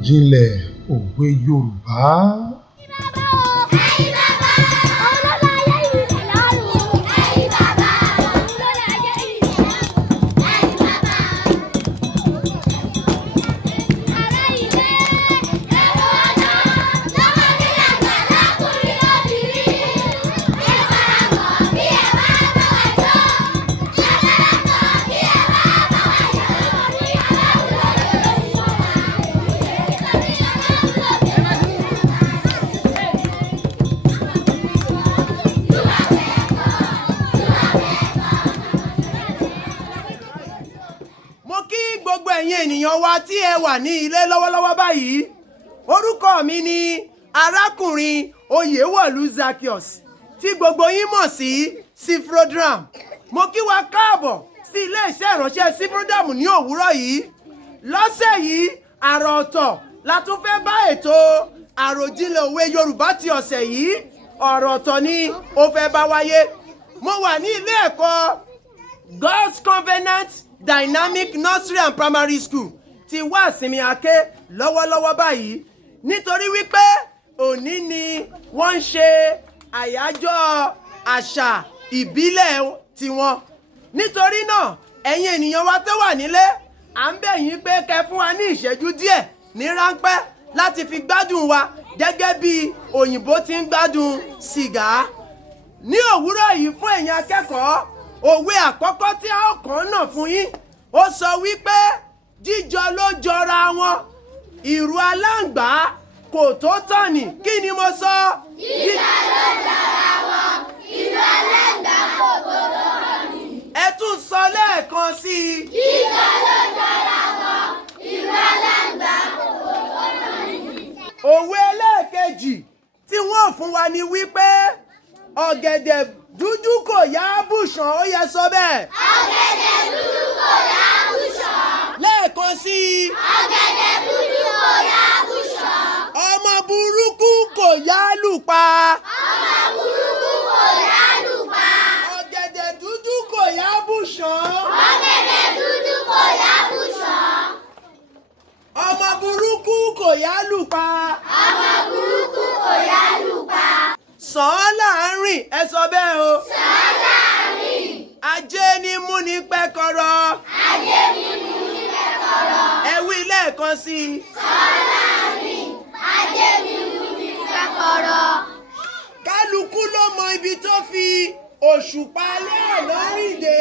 Àròjinlẹ̀ òwe Yorùbá. Ẹ̀yin ènìyàn wa tí ẹ wà ní ilé lọ́wọ́lọ́wọ́ báyìí, orúkọ mi ni arákùnrin Oyèwọ̀lú Zaccheaus tí gbogbo yín mọ̀ sí Cifrodram. Mo kí wa káàbọ̀ sí ilé iṣẹ́ ìránṣẹ́ Cifrodram ní òwúrọ̀ yìí. Lọ́sẹ̀ yìí àrà ọ̀tọ̀ la tún fẹ́ bá ètò àròjinlẹ̀ òwe Yorùbá ti ọ̀sẹ̀ yìí. Ọ̀rọ̀ ọ̀tọ̀ ni ó fẹ́ bá wáyé. Mo wà ní ilé ẹ̀kọ́ God's Covenant Dynamic Nursery and Primary School ti wá ìsinmi àké lọ́wọ́lọ́wọ́ báyìí nítorí wípé òní ni wọ́n ń ṣe àyájọ́ àṣà ìbílẹ̀ tiwọn. Nítorí náà ẹ̀yin ènìyàn wa tó wà nílé, à ń bẹ̀ yín pé kẹ́ fún wa ní ìṣẹ́jú díẹ̀ ní ráńpẹ́ láti fi gbádùn wa gẹ́gẹ́ bí òyìnbó ti ń gbádùn sìgá. Ní òwúrọ̀ yìí fún ẹ̀yin akẹ́kọ̀ọ́, òwe àkọ́kọ́ tí a ó kàn náà fún yín, ó sọ wípé jíjọ ló jọra wọn, ìrù aláǹgbá kò tó tọ̀nì. Kí ni mo sọ? Jíjọ ló jọra wọn, ìrù aláǹgbá kò tó tọ̀nì. Ẹ tún sọ lẹ́ẹ̀kan sí i. Jíjọ ló jọra wọn, ìrù aláǹgbá kò tó tọ̀nì. Òwe ẹlẹ́ẹ̀kejì tí wọ́n fún wa ni wípé ọ̀gẹ̀dẹ̀ dúdú kò yá bùṣàn, ó yẹ sọ bẹ́ẹ̀. Ọ̀gẹ̀dẹ̀ dúdú kò yá bùṣàn. Lẹ́ẹ̀kan sí i. Ọ̀gẹ̀dẹ̀ dúdú kò yá bùṣàn. Ọmọ burúkú kò yá lù pa. Ọmọ burúkú kò yá lù pa. Ọ̀gẹ̀dẹ̀ dúdú kò yá bùṣàn. Ọ̀gẹ̀dẹ̀ dúdú kò yá bùṣàn. Ọmọ burúkú kò yá lù pa. Ọmọ burúkú kò yá lù pa. Sàn án láàárín, ẹ sọ bẹ́ẹ̀ o. Sàn án láàárín. Ajé ni mú ní pẹ́kọ̀rọ̀. Ajé ni mú ní pẹ́kọ̀rọ̀. Ẹ wí lẹ́ẹ̀kan sí i. Sàn án láàárín. Ajé ni mú ní pẹ́kọ̀rọ̀. Kálukú ló mọ ibi tó fi òṣùpá alẹ́ àná rìn dé.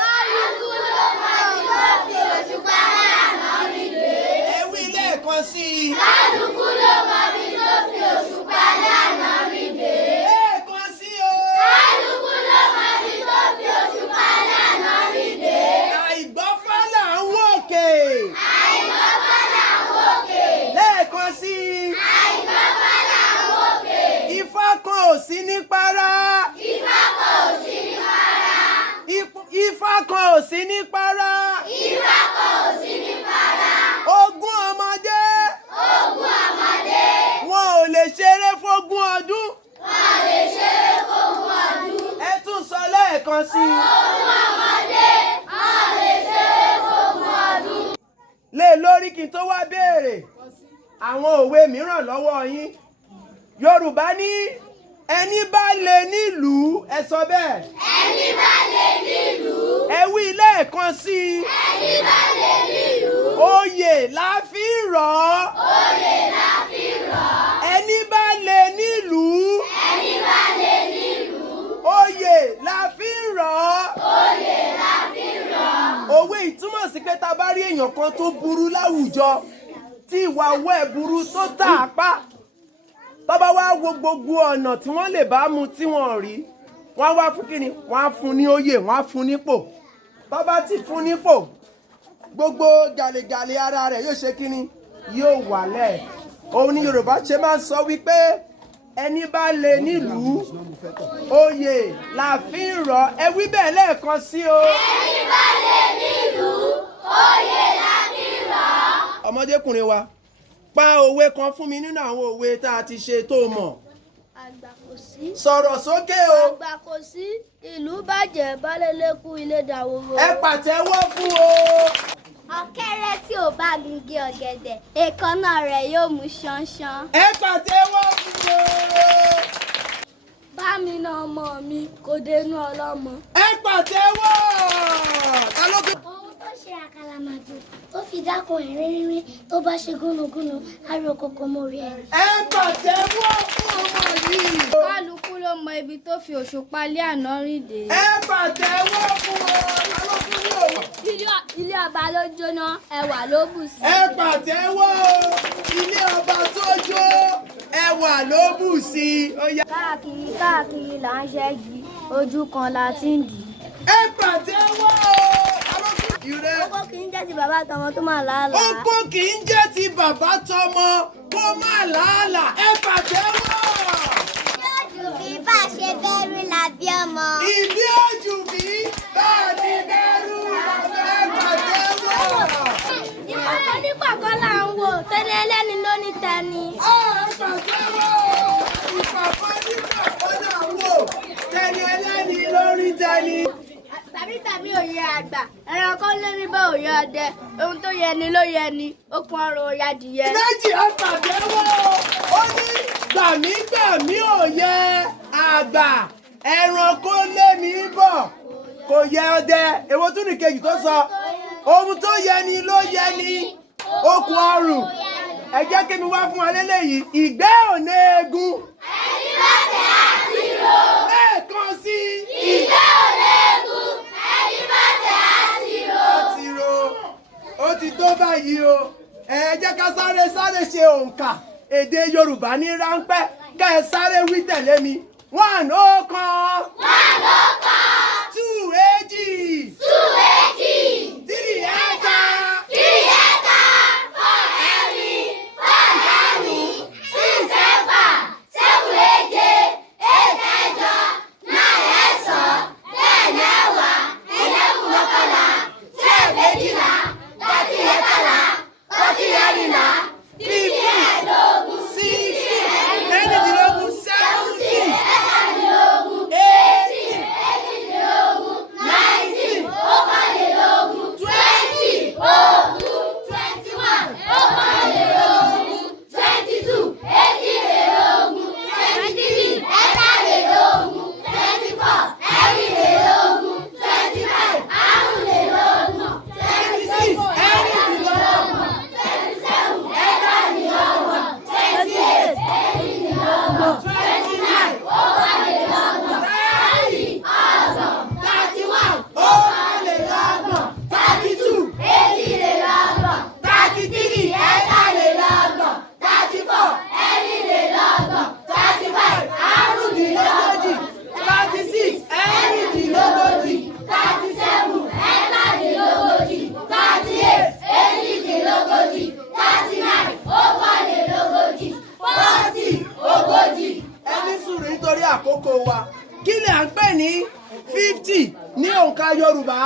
Kálukú ló mọ ibi tó fi òṣùpá alẹ́ àná rìn dé. Ẹ wí lẹ́ẹ̀kan sí i. Kálukú ló mọ ibi tó fi òṣùpá alẹ́ àná rìn dé. Lẹ́ẹ̀kan sí o. Kálukú ló mọ ibi tó fi òṣùpá alẹ́ àná rìn dé. Àìgbọ́fá là ń wòkè. Àìgbọ́fá là ń wòkè. Lẹ́ẹ̀kan sí i. Àìgbọ́fá là ń wòkè. Ifá kan ò sí ní para. Ifá kan ò sí ní para. Ifá kan ò sí ní para. Ifá kan ò sí ní para. Ogún ọmọdé. Ogún ọmọdé. Wọn ò lè ṣeré fógún ọdún. Wọn ò lè ṣeré fógún ọdún. Ẹ tún sọ lẹ́ẹ̀kan sí i. Ogún ọmọdé. Wọn ò lè ṣeré fógún ọdún. Lé lórí kí n tó wá béèrè àwọn òwe mìíràn lọ́wọ́ yín. Yorùbá ní ẹni bá lè nílùú, ẹ sọ bẹ́ẹ̀. Ẹni bá lè nílùú. Ẹ wí lẹ́ẹ̀kan sí i. Ẹni bá lè nílùú. Oyè la fi ń rọ̀ ọ́. Oyè la fi rọ̀ ọ́. Ẹni bá lè nílùú. Ẹni bá lè nílùú. Oyè la fi ń rọ̀ ọ́. Oyè la fi rọ̀ ọ́. Òwe ìtumọ̀ sí pé tá a bá rí èèyàn kan tó burú láwùjọ tí ìwà ọwọ́ ẹ̀ burú tó tà á pa, bàbá wa wo gbogbo ọ̀nà tí wọ́n lè bá mu tí wọ́n rí, wọ́n á wá fún kíni, wọ́n á fún ní oyè, wọ́n á fún nípò. Bàbá ti fún nípò, gbogbo gàlégàlé ara rẹ̀ yóò ṣe kíni, yóò wálẹ̀. Òun ni Yorùbá ṣe máa ń sọ wípé ẹni bá lè nílùú, oyè la fi ń rọ̀. Ẹ wí bẹ́ẹ̀ lẹ́ẹ̀kan sí o. Ẹni bá lè nílùú. Oyè la fi rọ̀ ọ́. Ọmọdékùnrin wa, pa òwe kan fún mi nínú àwọn òwe tá a ti ṣe tó mọ̀. Àgbà kò sí. Sọ̀rọ̀ sókè o. Àgbà kò sí. Ìlú bàjẹ́, baálé lé kú, ilé dàwóró. Ẹ pàtẹ́wọ́ fún o. Ọ̀kẹ́rẹ́ tí ò bá gungi ọ̀gẹ̀dẹ̀, èékánná rẹ̀ yóò mú ṣánṣán. Ẹ pàtẹ́wọ́ fún o. Bá mi na ọmọ mi kò dénú ọlọ́mọ. Ẹ pàtẹ́wọ́. Ta ló gbé. Ohun tó ṣe àkàlàmàgbò tó fi dákun ìrìnrìn tó bá ṣe gúnugúnu ariwo kòkó mórí ẹni. Ẹ pàtẹ́wọ́ fún ọmọ yìí. Kálukú ló mọ ibi tó fi òṣùpá lé àná rìn dé. Ẹ pàtẹ́wọ́ fún ọ. Ta ló fún ní òun? Ilé ọba ló jóná, ẹwà ló bù sí. Ẹ pàtẹ́wọ́. Ilé ọba tó jó ẹwà ló bù sí. Ó yá. Káàkiri là ń ṣẹ́gi, ojú kan la ti ń dì. Ẹ pàtẹ́wọ́. Ta ló fún ìrẹ́? Oko kì í jẹ́ ti bàbá tọmọ tó máa làálàá. Oko kì í jẹ́ ti bàbá tọmọ kó má làálàá. Ẹ pàtẹ́wọ́. Ìbí òjù bí bá ṣe bẹ̀rù làbí ọmọ. Ìbí òjù bí bá ti bẹ̀rù làbí. Ẹ pàtẹ́wọ́. Ìpàkọ́ nípàkọ́ là ń wò, tẹ́ni ẹlẹ́ni ló ní tẹni. Ẹ pàtẹ́wọ́. Ìpàkọ́ nípàkọ́ là ń wò, tẹni ẹlẹ́ni lórí tẹni. Tàbí òye àgbà, ẹranko lórí bá òye ọdẹ, ohun tó yẹ ni ló yẹ ni, okun ọrùn òye adìyẹ. Méjì ẹ pàtẹ́wọ́. Ó ní gbàmígbàmí òye àgbà, ẹranko lé mi bọ̀, kò yẹ ọdẹ. Èwo tún ní kejì tó sọ? Ohun tó yẹ ni ló yẹ ni, okun ọrùn. Ẹ jẹ́ kí mi wá fún wa lélẹ́yìí. Ìgbẹ́ òní eegun. Ẹni bá tẹ̀ á sí ro. Lẹ́ẹ̀kan sí. Ìgbẹ́ òní eegun. Ẹni bá tẹ̀ á sí ro. Ó ti ro. Ó ti tó báyìí o. Ẹ jẹ́ ká sáré ṣe òǹkà èdè Yorùbá ní ráńpẹ́. Ká ẹ sáré wí tẹ̀lé mi. 1 ọ̀kan. 1 ọ̀kan. 2 èjì. 2 èjì. 3 ẹ̀ta. 3 ẹ̀ta. 4 ẹ̀rin. 5 ẹ̀rin. 6 ẹ̀fà. 7 èje. 8 ẹ̀jọ. 9 ẹ̀sán. 10 ẹ̀wá. 11 mọ́kànlá. 12 èjìlá. 13 ẹ̀tàlá. 14 ẹ̀rìnlá. 15 ẹ̀ẹ́dógún. 16 ẹ̀rìndínlógún. 17 ẹ̀ẹ́dínlógún. 18 èjìdínlógún. 19 ọ̀kànlélógún. 20 ogún. 21 ọ̀kànlélógún. 22 èjìlélógún. 23 ẹ̀tàlélógún. 24 ẹ̀rìnlélógún. 25 àrùnlélógún. 26 ẹ̀rìndínlógún. 27 ẹ̀tàlélógún. 28 ẹ̀rìndínlógún. 29 ọ̀kànlélógún. 30 ọgbọ̀n. 31 ọ̀kànlélọ́gbọ̀n. 32 èjìlélọ́gbọ̀n. 33 ẹ̀tàlélọ́gbọ̀n. 34 ẹ̀rìnlélọ́gbọ̀n. 35 àrùndínlógójì. 36 ẹ̀rìndínlógójì. 37 ẹ̀tàlélógójì. 38 èjìdínlógójì. 39 ọ̀kànlélógójì. 40 ogójì. Ẹni sùúrù nítorí àkókò wa. Kí ni à ń pè ní 50 ní òǹkà Yorùbá?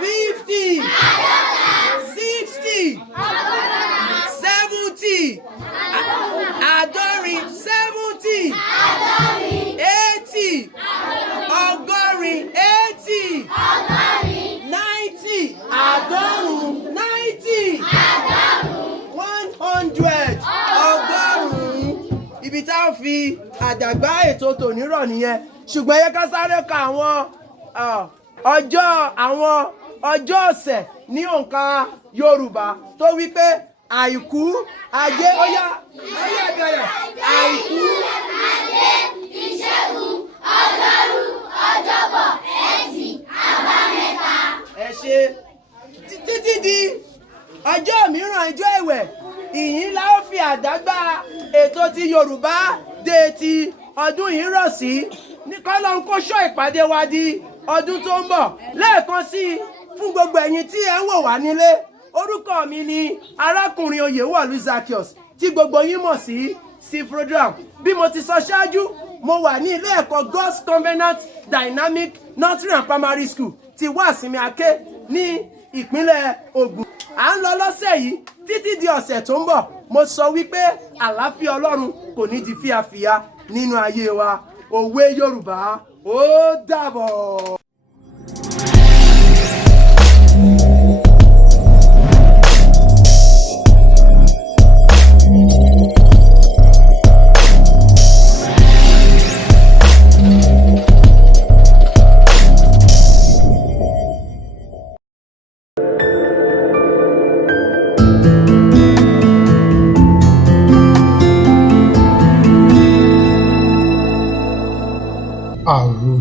50, 60, 70, àádọ́rin 70, 80, ọgọ́rin 80, 90, àádọ́rùn 90, 100, ọgọ́rùn-ún. Ibi tá a fi àdàgbà ètò tòní rọ̀ nìyẹn. Ṣùgbọ́n yẹ ká sáré ka àwọn ọjọ́ ọ̀sẹ̀ ní òǹkà Yorùbá tó wí pé àìkú ajé ó yá bẹ̀rẹ̀ àìkú Ajé, ìṣẹ́gun, ọjọ́rú, ọjọ́bọ̀, ẹtì, àbámẹ́ta. ẹ ṣe títí di ọjọ́ mìíràn ijó ẹ̀wẹ̀ ìyìn la ó fi àdágbà ètò ti Yorùbá dé ti ọdún yìí rọ̀ sí ní kọ́lọ́n kó ṣọ́ ìpàdé wa di ọdún tó ń bọ̀ lẹ́ẹ̀kan sí i fún gbogbo ẹ̀yin tí ẹ ń wò wá nílé orúkọ mi ni arákùnrin Oyèwọ̀lú Zaccheaus tí gbogbo yín mọ̀ sí Cfrodram. Bí mo ti sọ ṣáájú mo wà ní ilé ẹ̀kọ́ God's Covenant Dynamic Nursery and Primary School ti Wàsímì Aké ní ìpínlẹ̀ Ògùn. À ń lọ lọ́sẹ̀ yìí títí di ọ̀sẹ̀ tó ń bọ̀. Mo sọ wípé àlàáfíà Ọlọ́run kò ní di fíafíà nínú ayé wa. Òwe Yorùbá ó dàbọ̀.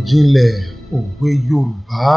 Àròjinlẹ̀ òwe Yorùbá.